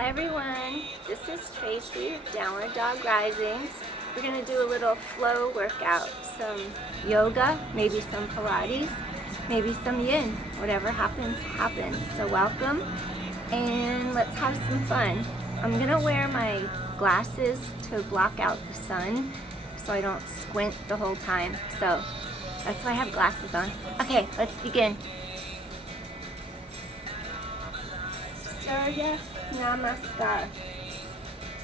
Hi everyone, this is Tracy of Downward Dog Rising. We're going to do a little flow workout, some yoga, maybe some Pilates, maybe some yin. Whatever happens, happens. So welcome and let's have some fun. I'm going to wear my glasses to block out the sun so I don't squint the whole time. So that's why I have glasses on. Okay, let's begin. Surya Namaskar.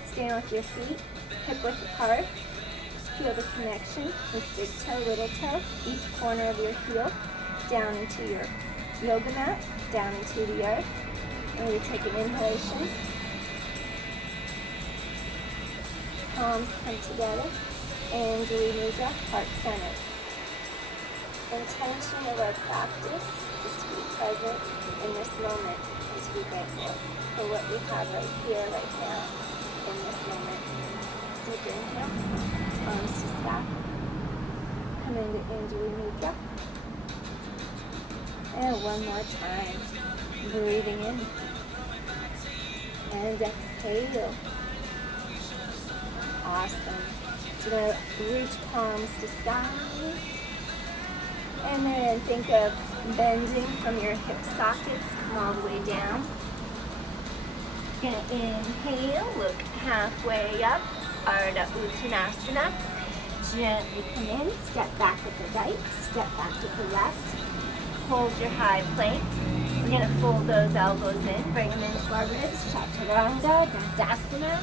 Stand with your feet hip width apart. Feel the connection with big toe, little toe, each corner of your heel down into your yoga mat, down into the earth. And we take an inhalation. Palms come together. Anjali Mudra, heart centered. Intention of our practice is to be present in this moment and to be grateful for what we have right here, right now, in this moment. Deep inhale, arms to stack. Come into Anjali Mudra. And one more time. Breathing in. And exhale. Awesome. So we're going to reach palms to sky. And then think of bending from your hip sockets, come all the way down. You're going to inhale, look halfway up, Ardha Uttanasana. Gently come in, step back with the right, step back with the left. Hold your high plank. We're going to fold those elbows in, bring them into our ribs, Chaturanga, Dandasana.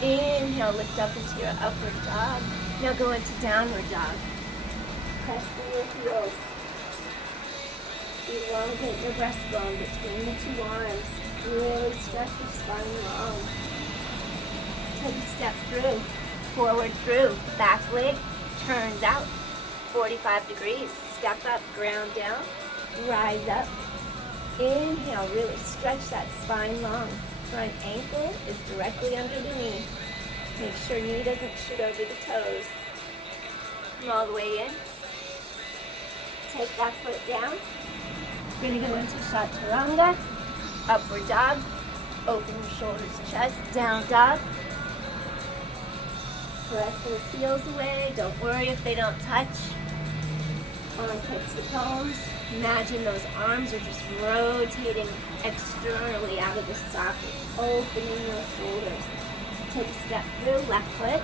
Inhale, lift up into your upward dog. Now go into downward dog. Press through your heels. Elongate your breastbone between the two arms. Really stretch your spine long. Take a step through, forward through. Back leg turns out 45 degrees. Step up, ground down, rise up. Inhale, really stretch that spine long. Front ankle is directly under the knee. Make sure knee doesn't shoot over the toes. Come all the way in. Take that foot down. We're going to go into Chaturanga, upward dog. Open your shoulders, chest, down dog. Press those heels away. Don't worry if they don't touch. Armpits to palms. Imagine those arms are just rotating externally out of the sockets, opening your shoulders. Take a step through, left foot.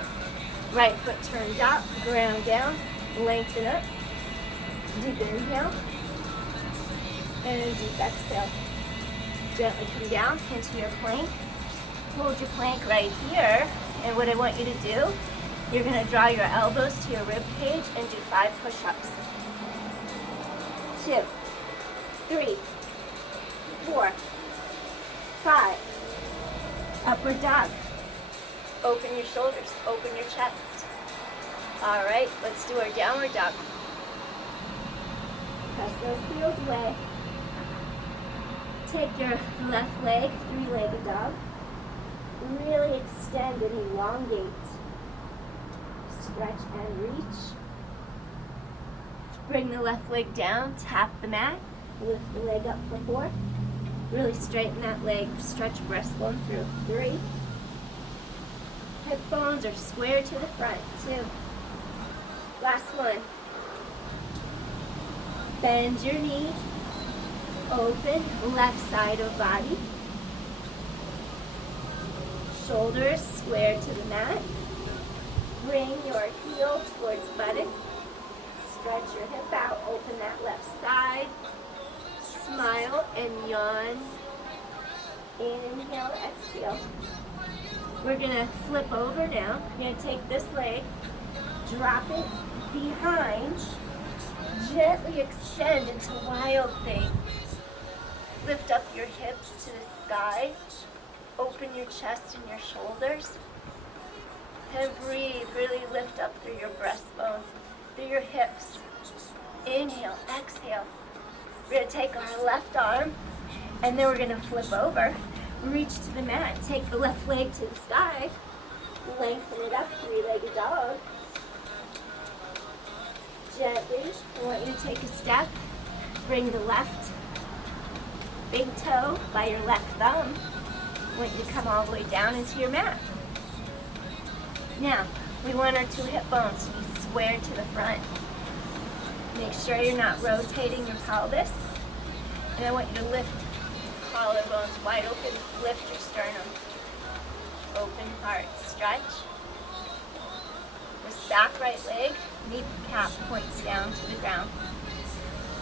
Right foot turns out, ground down, lengthen up. Deep inhale. And deep exhale. Gently come down into your plank. Hold your plank right here. And what I want you to do, you're going to draw your elbows to your rib cage and do 5 push-ups. 2, 3, 4, 5. Upward dog. Open your shoulders, open your chest. All right, let's do our downward dog. Press those heels away. Take your left leg, 3-legged dog. Really extend and elongate. Stretch and reach. Bring the left leg down, tap the mat, lift the leg up for 4. Really straighten that leg, stretch breastbone through. 3. Hip bones are square to the front. 2. Last one. Bend your knee, open left side of body. Shoulders square to the mat. Bring your heel towards buttock. Stretch your hip out, open that left side. Smile and yawn. Inhale, exhale. We're going to flip over now. You're going to take this leg, drop it behind, gently extend into wild thing. Lift up your hips to the sky. Open your chest and your shoulders. And breathe, really lift up through your breastbone, through your hips. Inhale, exhale. We're going to take our left arm, and then we're going to flip over. Reach to the mat. Take the left leg to the sky. Lengthen it up, 3-legged dog. Gently, I want you to take a step. Bring the left big toe by your left thumb. want you to come all the way down into your mat. Now, we want our two hip bones to be squared to the front. Make sure you're not rotating your pelvis. And I want you to lift collarbones wide open, lift your sternum. Open heart, stretch. This back right leg, kneecap points down to the ground.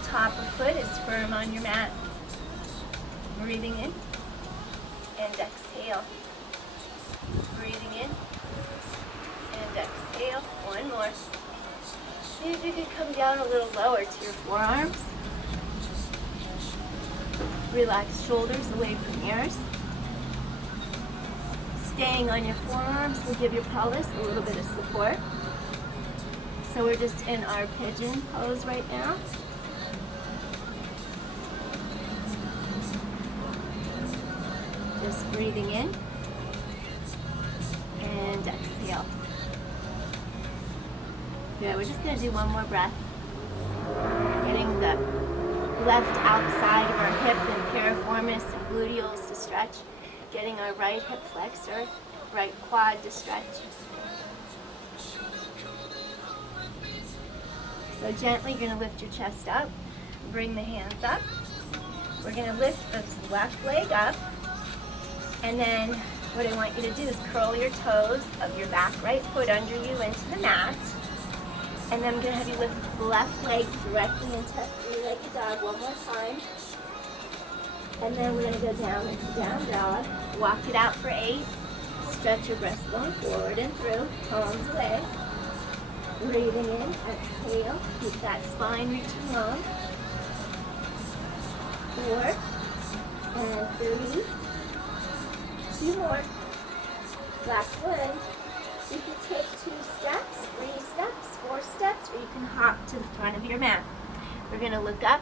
Top of foot is firm on your mat. Breathing in and exhale. Breathing in and exhale. One more. See if you can come down a little lower to your forearms. Relax shoulders away from ears. Staying on your forearms will give your pelvis a little bit of support. So we're just in our pigeon pose right now. Just breathing in and exhale. Good, we're just gonna do one more breath. Getting the left outside of our hip and piriformis and gluteals to stretch. Getting our right hip flexor, right quad to stretch. So gently you're gonna lift your chest up, bring the hands up. We're gonna lift the left leg up, and then what I want you to do is curl your toes of your back right foot under you into the mat. And then I'm gonna have you lift the left leg directly into three-legged dog one more time. And then we're gonna go down into down dog. Walk it out for 8. Stretch your breastbone forward and through, palms away. Breathing in, exhale. Keep that spine reaching long. 4 and 3. 2 more. Last one. You can take 2 steps, 3 steps, 4 steps, or you can hop to the front of your mat. We're gonna look up,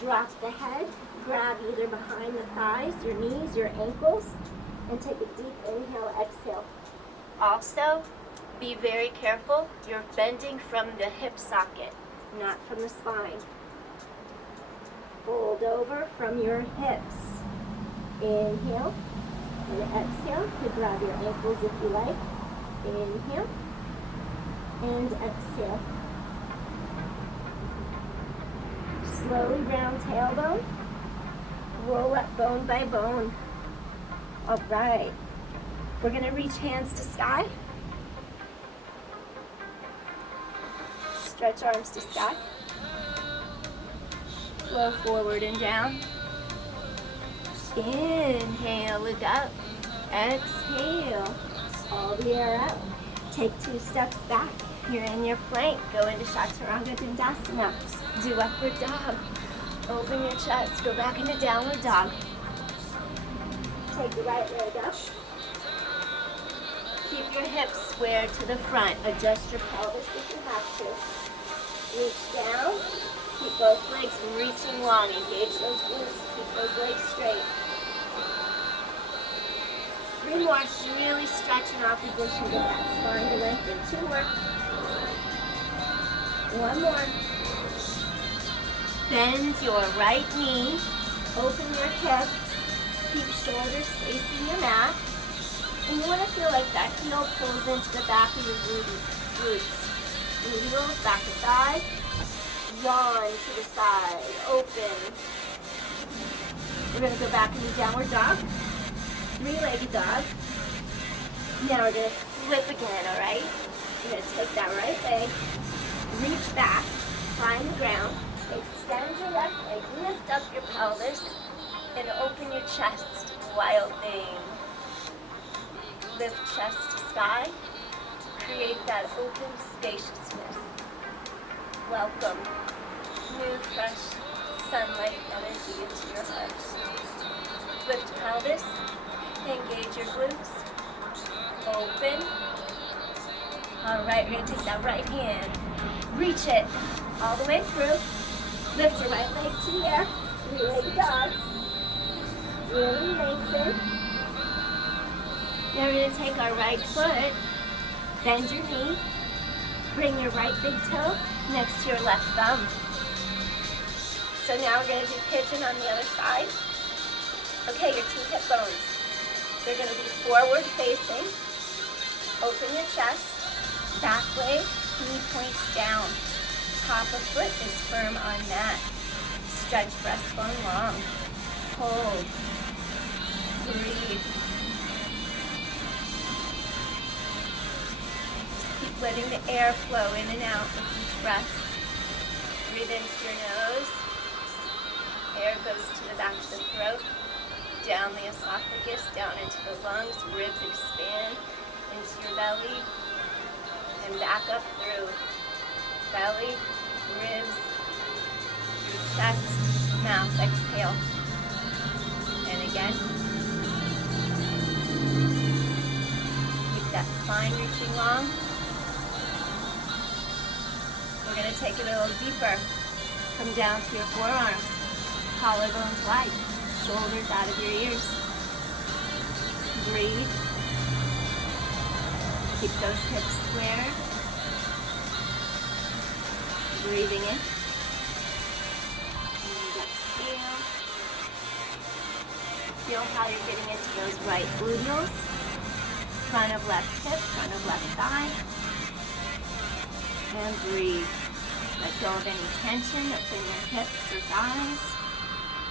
drop the head, grab either behind the thighs, your knees, your ankles, and take a deep inhale, exhale. Also, be very careful. You're bending from the hip socket, not from the spine. Fold over from your hips. Inhale and exhale. You can grab your ankles if you like. Inhale and exhale. Slowly round tailbone. Roll up bone by bone. All right. We're going to reach hands to sky. Stretch arms to sky. Flow forward and down. Inhale, look up. Exhale. All the air out. Take 2 steps back. You're in your plank. Go into Chaturanga Dandasana. Do upward dog. Open your chest. Go back into downward dog. Take the right leg up. Keep your hips square to the front. Adjust your pelvis if you have to. Reach down. Keep both legs reaching long. Engage those glutes. Keep those legs straight. 3 more. Really stretch in opposition. Get that spine to lengthen. 2 more. 1 more. Bend your right knee. Open your hip. Keep shoulders facing your mat. And you want to feel like that heel pulls into the back of your glutes. Gluteals, back of thigh. Yawn to the side. Open. We're going to go back into downward dog. 3-legged dog. Now we're going to flip again, all right? You're going to take that right leg, reach back, find the ground, extend your left leg, lift up your pelvis, and open your chest. Wild thing. Lift chest to sky. Create that open spaciousness. Welcome new, fresh sunlight energy into your heart. Lift pelvis. Engage your glutes. Open. All right, we're going to take that right hand. Reach it all the way through. Lift your right leg to the air. 3-legged dog. Really lengthen. Now we're going to take our right foot. Bend your knee. Bring your right big toe next to your left thumb. So now we're going to do pigeon on the other side. Okay, your 2 hip bones. They're going to be forward facing. Open your chest. Back leg, knee points down. Top of foot is firm on mat. Stretch breastbone long. Hold. Breathe. Just keep letting the air flow in and out with each breath. Breathe into your nose. Air goes to the back of the throat, down the esophagus, down into the lungs. Ribs expand into your belly and back up through belly, ribs, through chest, mouth. Exhale. And again. Keep that spine reaching long. We're going to take it a little deeper. Come down to your forearms. Collarbones wide. Shoulders out of your ears. Breathe. Keep those hips square. Breathing in. And exhale. Feel how you're getting into those right gluteals. Front of left hip, front of left thigh. And breathe. Let go of any tension that's in your hips or thighs.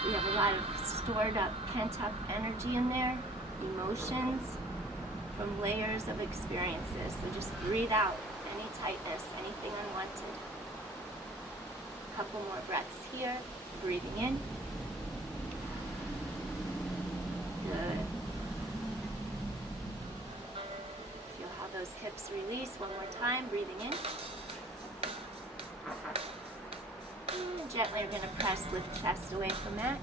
We have a lot of stored up, pent up energy in there, emotions from layers of experiences. So just breathe out any tightness, anything unwanted. A couple more breaths here. Breathing in. Good. Feel how those hips release. One more time. Breathing in. Gently, we're going to press, lift chest away from that.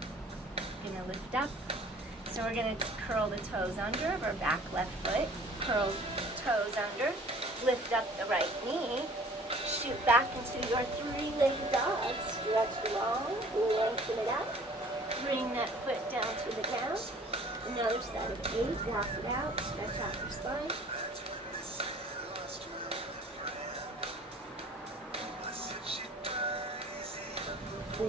Going to lift up. So we're going to curl the toes under of our back left foot. Curl toes under. Lift up the right knee. Shoot back into your three-legged dog. Stretch long. Lengthen it out. Bring that foot down to the ground. Another set of 8. Walk it out. Stretch out your spine. 4,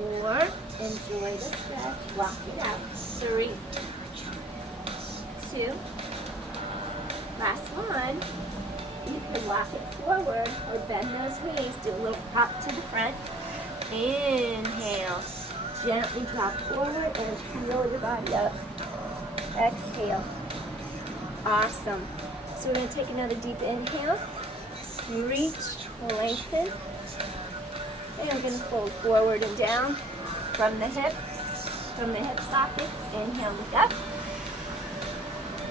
enjoy the stretch, walk it out. 3, 2, last one. You can walk it forward or bend those knees, do a little pop to the front. Inhale, gently drop forward and peel your body up. Exhale. Awesome. So we're going to take another deep inhale, reach, lengthen. And we're going to fold forward and down from the hips, from the hip sockets. Inhale, look up.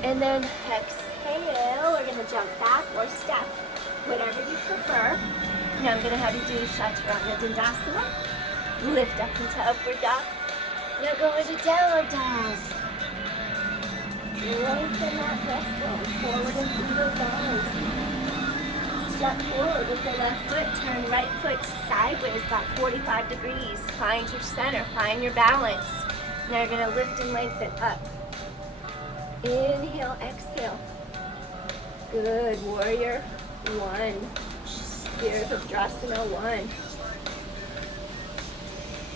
And then exhale, we're going to jump back or step, whatever you prefer. Now I'm going to have you do Chaturanga Dandasana. Lift up into upward dog. Now go into downward dog. Lengthen that breastbone forward and through those arms. Step forward with the left foot, turn right foot sideways about 45 degrees. Find your center, find your balance. Now you're going to lift and lengthen up. Inhale, exhale. Good, warrior 1. Virabhadrasana 1.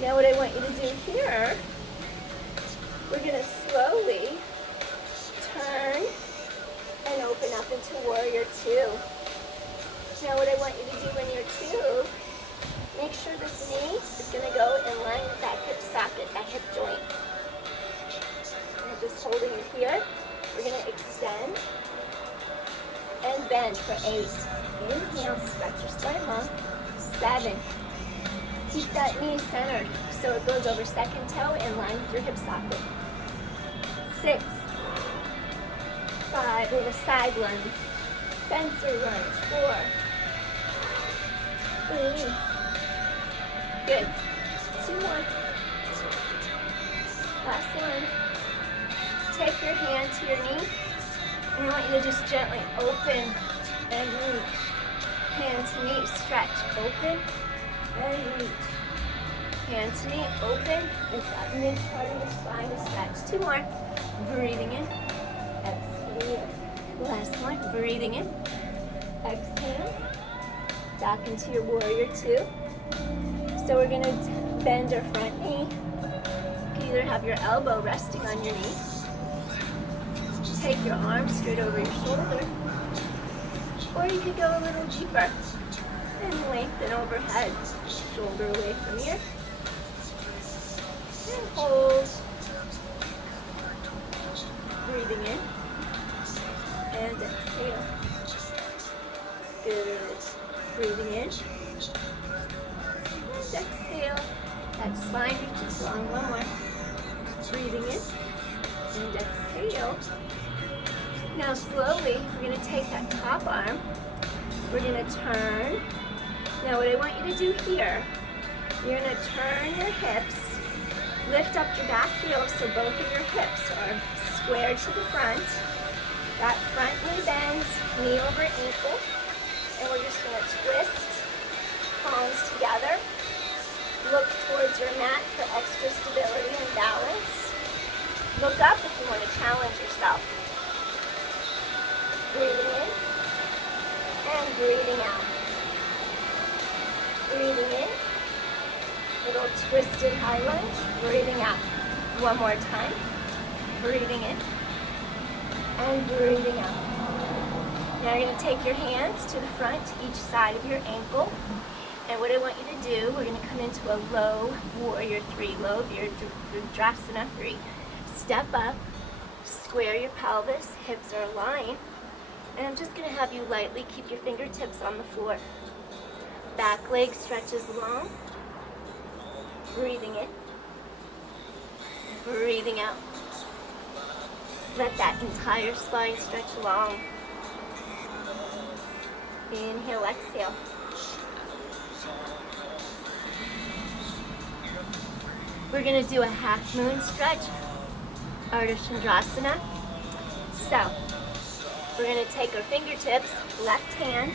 Now what I want you to do here, we're going to slowly turn and open up into warrior 2. Now what I want you to do when you're 2, make sure this knee is going to go in line with that hip socket, that hip joint. And just holding it here, we're going to extend and bend for 8. Inhale, stretch your spine long. 7. Keep that knee centered so it goes over second toe in line with your hip socket. 6. 5. We're going to side lunge. Fencer lunge. 4. 3. Good. 2 more. Last one. Take your hand to your knee, and I want you to just gently open and reach. Hand to knee, stretch, open and reach. Hand to knee, open, and that mid part of your spine is stretched. 2 more. Breathing in. Exhale. Last one. Breathing in. Exhale. Back into your warrior 2. So we're going to bend our front knee. You can either have your elbow resting on your knee. take your arm straight over your shoulder, or you could go a little deeper and lengthen overhead, shoulder away from ear, and hold. Breathing in and exhale. Good. Breathing in and exhale. That spine reaches long. One more. Breathing in and exhale. Now slowly, we're going to take that top arm. We're going to turn. Now what I want you to do here, you're going to turn your hips, lift up your back heel so both of your hips are squared to the front. That front knee bends, knee over ankle. And we're just going to twist palms together. Look towards your mat for extra stability and balance. Look up if you want to challenge yourself. Breathing in and breathing out. Breathing in. Little twisted high lunge. Breathing out. One more time. Breathing in and breathing out. Now you're going to take your hands to the front, each side of your ankle. And what I want you to do, we're going to come into a low warrior 3, low Virabhadrasana 3. Step up, square your pelvis, hips are aligned. And I'm just going to have you lightly keep your fingertips on the floor. Back leg stretches long. Breathing in. Breathing out. Let that entire spine stretch long. Inhale, exhale. We're going to do a half moon stretch, Ardha Chandrasana. So, we're going to take our fingertips, left hand,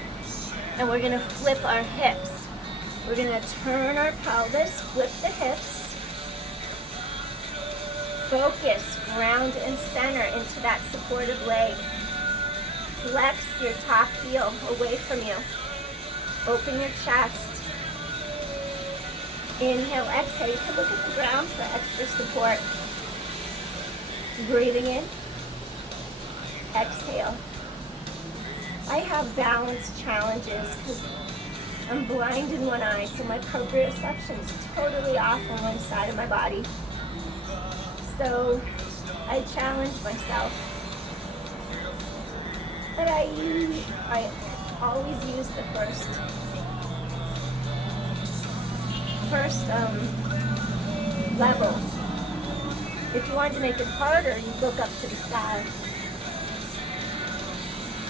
and we're going to flip our hips. We're going to turn our pelvis, flip the hips. Focus, ground and center into that supportive leg. Flex your top heel away from you. Open your chest. Inhale, exhale. You can look at the ground for extra support. Breathing in. Exhale. I have balance challenges because I'm blind in one eye, so my proprioception is totally off on one side of my body. So I challenge myself. But I always use the first level. If you wanted to make it harder, you look up to the sky.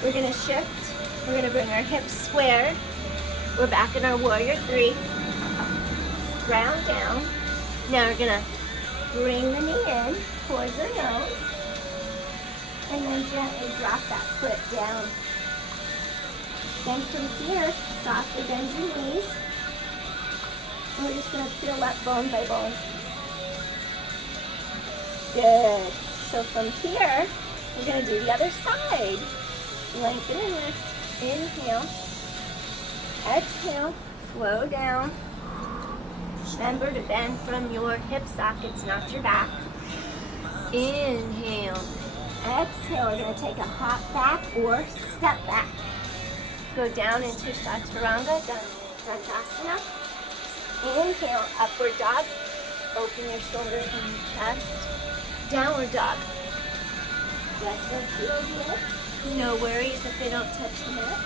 We're going to shift. We're going to bring our hips square. We're back in our warrior 3. Ground down. Now we're going to bring the knee in towards our nose. And then gently drop that foot down. Then from here, softly bend your knees. And we're just going to peel up bone by bone. Good. So from here, we're going to do the other side. Lengthen and lift. Inhale. Exhale. Flow down. Remember to bend from your hip sockets, not your back. Inhale. Exhale. We're going to take a hop back or step back. Go down into Chaturanga, Dandasana. Inhale, upward dog. Open your shoulders and your chest. Downward dog. Rest those heels in. No worries if they don't touch the mat.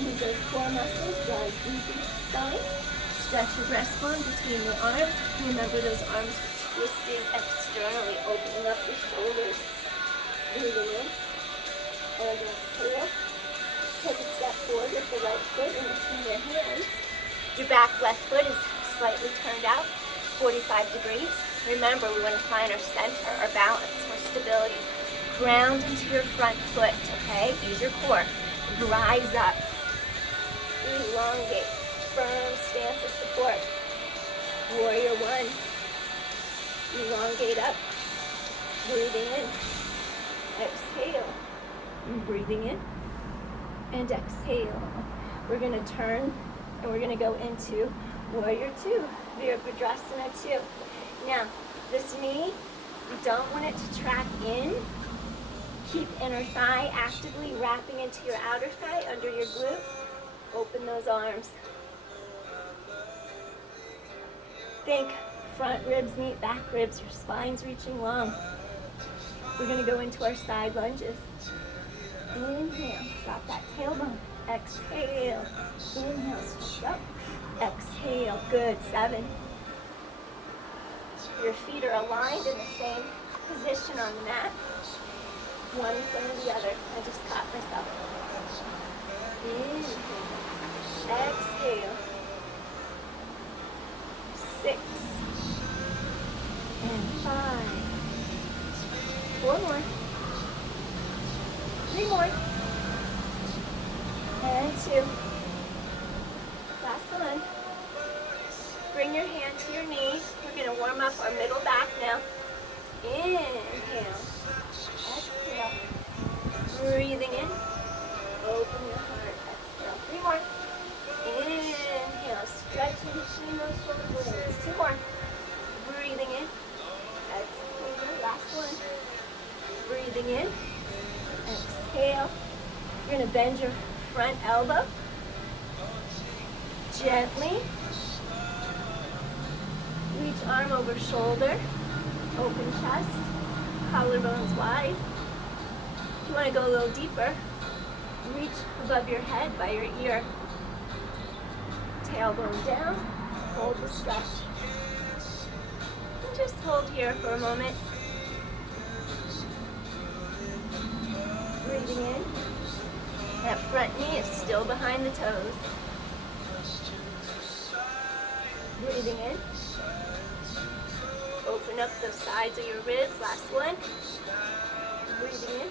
Use those core muscles, drive deep into the spine. Stretch your breastbone between the arms. Remember those arms twisting externally, opening up your shoulders. Breathing in. And exhale. Take a step forward with the right foot in between your hands. Your back left foot is slightly turned out, 45 degrees. Remember, we want to find our center, our balance, our stability. Ground into your front foot, okay? Use your core. Rise up. Elongate. Firm stance of support. Warrior 1. Elongate up. Breathing in. Exhale. Breathing in. And exhale. We're going to turn and we're going to go into Warrior 2, Virabhadrasana 2. Now, this knee, you don't want it to track in. Keep inner thigh actively wrapping into your outer thigh under your glute. Open those arms. Think front ribs meet back ribs. Your spine's reaching long. We're going to go into our side lunges. Inhale, drop that tailbone. Exhale. Inhale, stretch up. Exhale. Good. 7. Your feet are aligned in the same position on the mat. One in front of the other. I just caught myself. Inhale. Exhale. 6. And 5. 4 more. 3 more. And 2. Last one. Bring your hand to your knee. We're going to warm up our middle back now. Inhale. Exhale. Breathing in. Open your heart. Exhale. 3 more. Inhale. Stretching between those shoulder blades. 2 more. Breathing in. Exhale. Last one. Breathing in. Exhale. You're going to bend your front elbow. Gently. Reach arm over shoulder. Open chest. Collarbones wide. If you want to go a little deeper, reach above your head by your ear. Tailbone down. Hold the stretch. And just hold here for a moment. Breathing in. That front knee is still behind the toes. Breathing in. Open up the sides of your ribs. Last one. Breathing in.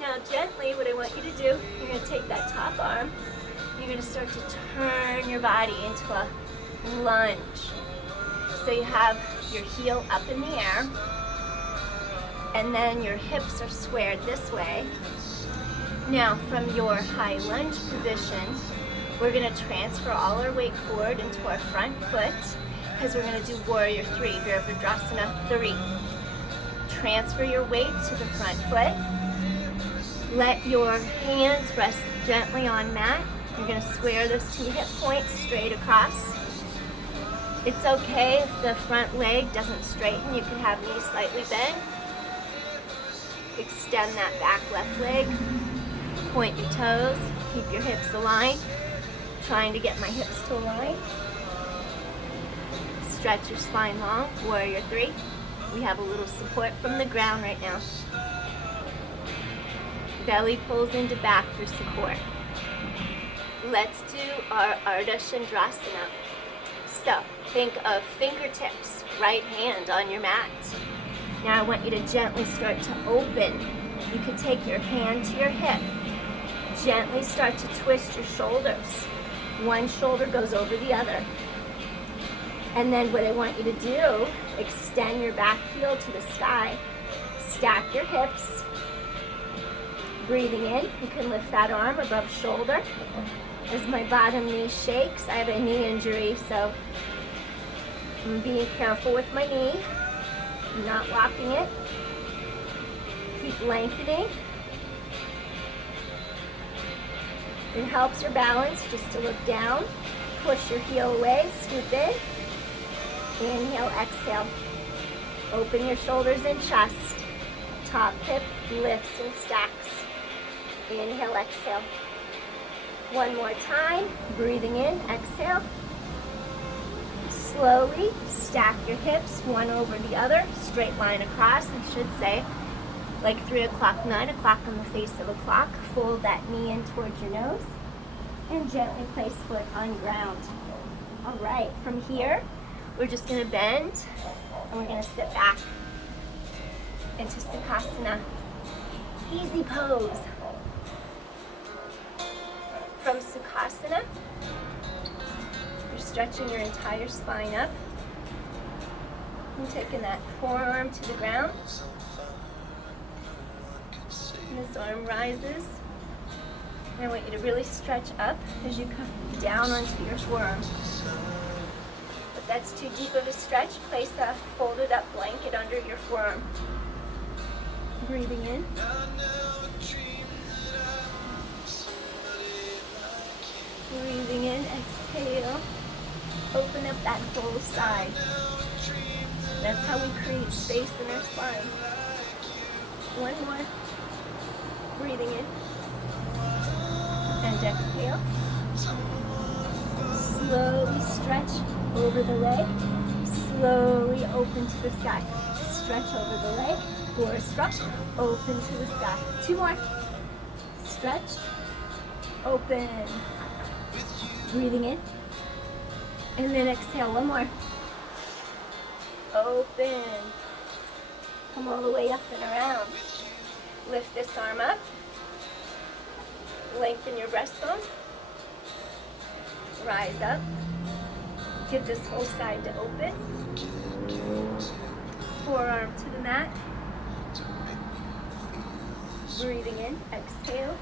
Now gently, what I want you to do, you're going to take that top arm. You're going to start to turn your body into a lunge. So you have your heel up in the air. And then your hips are squared this way. Now from your high lunge position, we're going to transfer all our weight forward into our front foot because we're going to do Warrior 3, Virabhadrasana 3. Transfer your weight to the front foot. Let your hands rest gently on mat. You're going to square those 2 hip points straight across. It's okay if the front leg doesn't straighten. You can have knees slightly bent. Extend that back left leg. Point your toes. Keep your hips aligned. Trying to get my hips to align. Stretch your spine long. Warrior 3. We have a little support from the ground right now. Belly pulls into back for support. Let's do our Ardha Chandrasana. So, think of fingertips, right hand on your mat. Now I want you to gently start to open. You can take your hand to your hip. Gently start to twist your shoulders. One shoulder goes over the other. And then what I want you to do, extend your back heel to the sky. Stack your hips. Breathing in, you can lift that arm above shoulder. As my bottom knee shakes, I have a knee injury, so I'm being careful with my knee. I'm not locking it. Keep lengthening. It helps your balance just to look down. Push your heel away, scoop in. Inhale, exhale. Open your shoulders and chest. Top hip lifts and stacks. Inhale, exhale. One more time. Breathing in, exhale. Slowly stack your hips one over the other. Straight line across, I should say. Like 3 o'clock, 9 o'clock on the face of a clock. Fold that knee in towards your nose. And gently place foot on ground. All right, from here, we're just going to bend. And we're going to sit back into Sukhasana. Easy pose. From Sukhasana, you're stretching your entire spine up. And taking that forearm to the ground. And this arm rises. And I want you to really stretch up as you come down onto your forearm. If that's too deep of a stretch, place a folded up blanket under your forearm. Breathing in. Breathing in, exhale. Open up that whole side. That's how we create space in our spine. One more. Breathing in. And exhale. Slowly stretch over the leg. Slowly open to the sky. Stretch over the leg. Forest rock. Open to the sky. Two more. Stretch. Open. Breathing in. And then exhale. One more. Open. Come all the way up and around. Lift this arm up. Lengthen your breastbone. Rise up. Get this whole side to open. Forearm to the mat. Breathing in. Exhale.